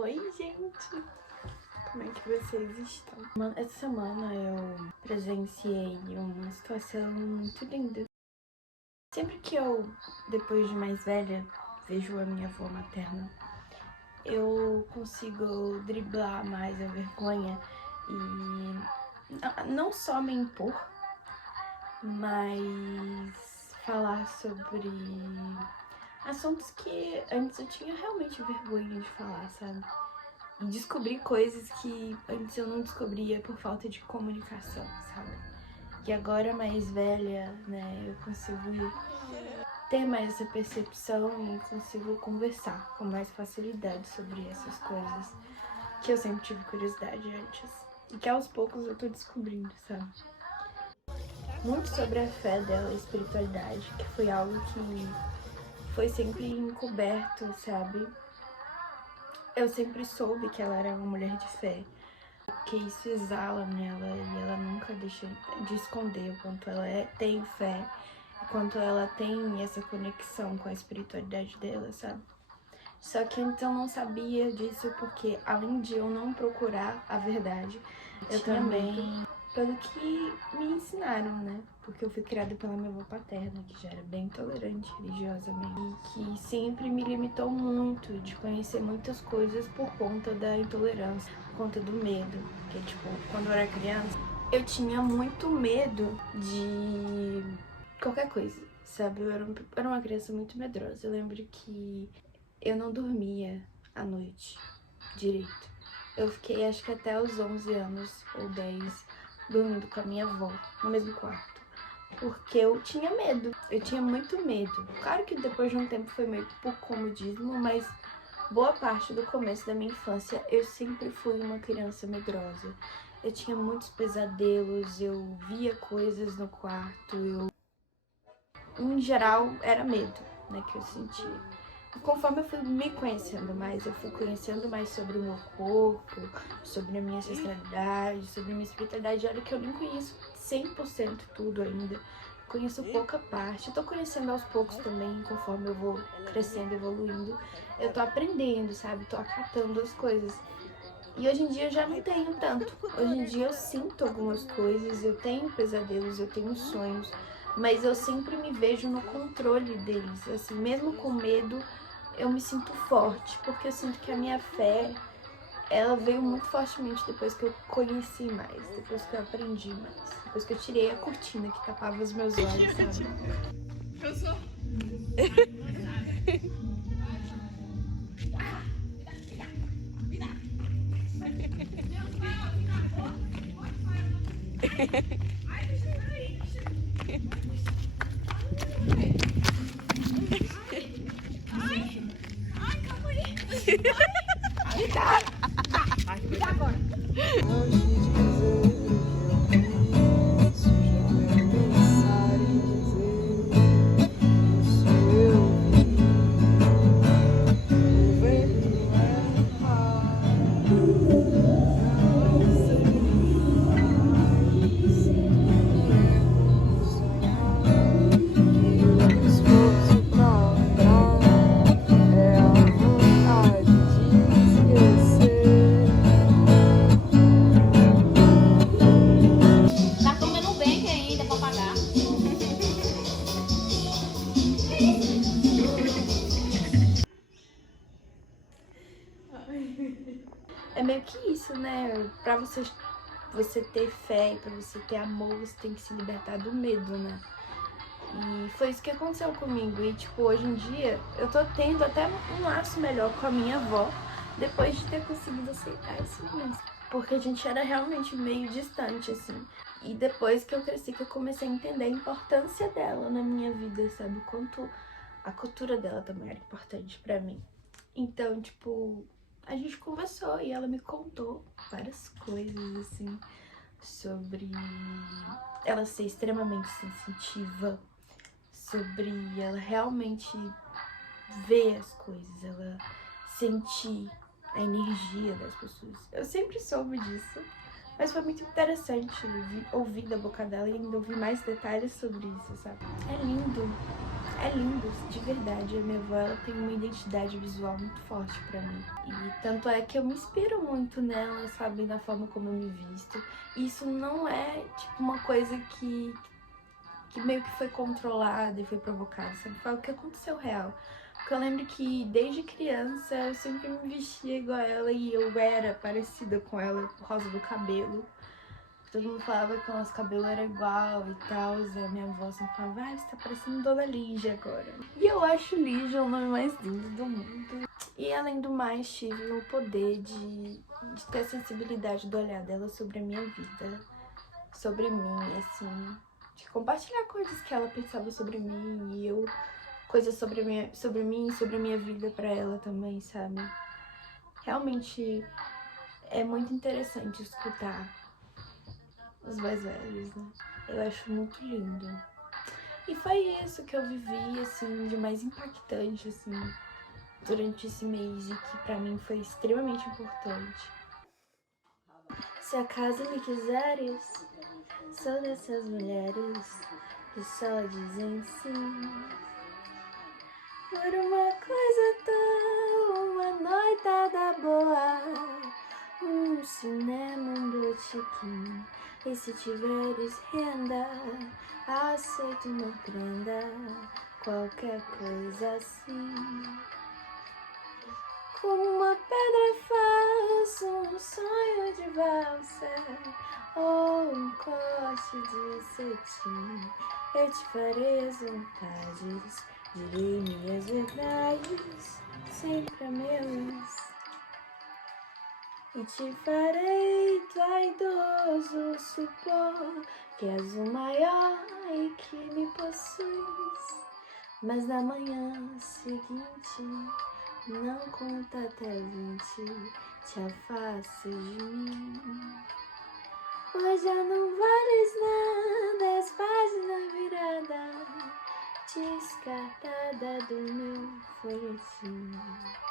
Oi, gente! Como é que vocês estão? Essa semana eu presenciei uma situação muito linda. Sempre que eu, depois de mais velha, vejo a minha avó materna, eu consigo driblar mais a vergonha e não só me impor, mas falar sobre assuntos que antes eu tinha realmente vergonha de falar, sabe? E descobrir coisas que antes eu não descobria por falta de comunicação, sabe? Que agora mais velha, né, eu consigo ter mais essa percepção e consigo conversar com mais facilidade sobre essas coisas que eu sempre tive curiosidade antes. E que aos poucos eu tô descobrindo, sabe? Muito sobre a fé dela, a espiritualidade, que foi algo que foi sempre encoberto, sabe? Eu sempre soube que ela era uma mulher de fé, que isso exala nela e ela nunca deixa de esconder o quanto ela tem fé, o quanto ela tem essa conexão com a espiritualidade dela, sabe? Só que antes eu não sabia disso porque, além de eu não procurar a verdade, eu também, pelo que me ensinaram, né? Porque eu fui criada pela minha avó paterna, que já era bem tolerante religiosamente, e que sempre me limitou muito de conhecer muitas coisas por conta da intolerância, por conta do medo. Porque, tipo, quando eu era criança, eu tinha muito medo de qualquer coisa, sabe? Eu era uma criança muito medrosa. Eu lembro que eu não dormia à noite direito. Eu fiquei, acho que até os 11 anos ou 10, dormindo com a minha avó no mesmo quarto. Porque eu tinha medo, eu tinha muito medo. Claro que depois de um tempo foi meio por comodismo, mas boa parte do começo da minha infância eu sempre fui uma criança medrosa. Eu tinha muitos pesadelos, eu via coisas no quarto, em geral era medo, né, que eu sentia. Conforme eu fui me conhecendo mais, eu fui conhecendo mais sobre o meu corpo, sobre a minha ancestralidade, sobre a minha espiritualidade. Olha que eu nem conheço 100% tudo ainda. Conheço pouca parte. Eu tô conhecendo aos poucos também, conforme eu vou crescendo, evoluindo. Eu tô aprendendo, sabe? Tô acatando as coisas. E hoje em dia eu já não tenho tanto. Hoje em dia eu sinto algumas coisas, eu tenho pesadelos, eu tenho sonhos, mas eu sempre me vejo no controle deles. Assim, mesmo com medo, eu me sinto forte, porque eu sinto que a minha fé, ela veio muito fortemente depois que eu conheci mais, depois que eu aprendi mais, depois que eu tirei a cortina que tapava os meus olhos, sabe? Eu sou. Ai, calma aí. Ai, tá. Ai, agora. É meio que isso, né? Pra você ter fé e pra você ter amor, você tem que se libertar do medo, né? E foi isso que aconteceu comigo. E, tipo, hoje em dia, eu tô tendo até um laço melhor com a minha avó, depois de ter conseguido aceitar isso mesmo. Porque a gente era realmente meio distante, assim. E depois que eu cresci, que eu comecei a entender a importância dela na minha vida, sabe? O quanto a cultura dela também era importante pra mim. Então, tipo, a gente conversou e ela me contou várias coisas, assim, sobre ela ser extremamente sensitiva, sobre ela realmente ver as coisas, ela sentir a energia das pessoas. Eu sempre soube disso, mas foi muito interessante ouvir da boca dela e ainda ouvir mais detalhes sobre isso, sabe? É lindo É lindo, de verdade. A minha avó, ela tem uma identidade visual muito forte pra mim. E tanto é que eu me inspiro muito nela, sabe? Na forma como eu me visto. E isso não é, tipo, uma coisa que meio que foi controlada e foi provocada, sabe? Foi algo que aconteceu real. Porque eu lembro que desde criança eu sempre me vestia igual a ela e eu era parecida com ela por causa do cabelo. Todo mundo falava que o nosso cabelo era igual e tal. A minha avó sempre falava, você tá parecendo Dona Lígia agora. E eu acho Lígia o nome mais lindo do mundo. E além do mais, tive o poder de ter a sensibilidade do olhar dela sobre a minha vida, sobre mim, assim, de compartilhar coisas que ela pensava sobre mim e eu coisas sobre mim, sobre a minha vida pra ela também, sabe? Realmente é muito interessante escutar os mais velhos, né? Eu acho muito lindo. E foi isso que eu vivi, assim, de mais impactante, assim, durante esse mês e que pra mim foi extremamente importante. Se acaso me quiseres, sou dessas mulheres que só dizem sim. Por uma coisa tão, uma noitada boa, um cinema, um botequim. E se tiveres renda, aceito uma prenda, qualquer coisa assim. Como uma pedra falsa, um sonho de valsa, ou um corte de cetim. Eu te farei as vontades, direi minhas verdades, sempre a meus. E te farei vaidoso supor que és o maior e que me possuis. Mas na manhã seguinte, não conta até 20, te afastes de mim. Hoje já não vales nada, és página virada, descartada do meu folhetim.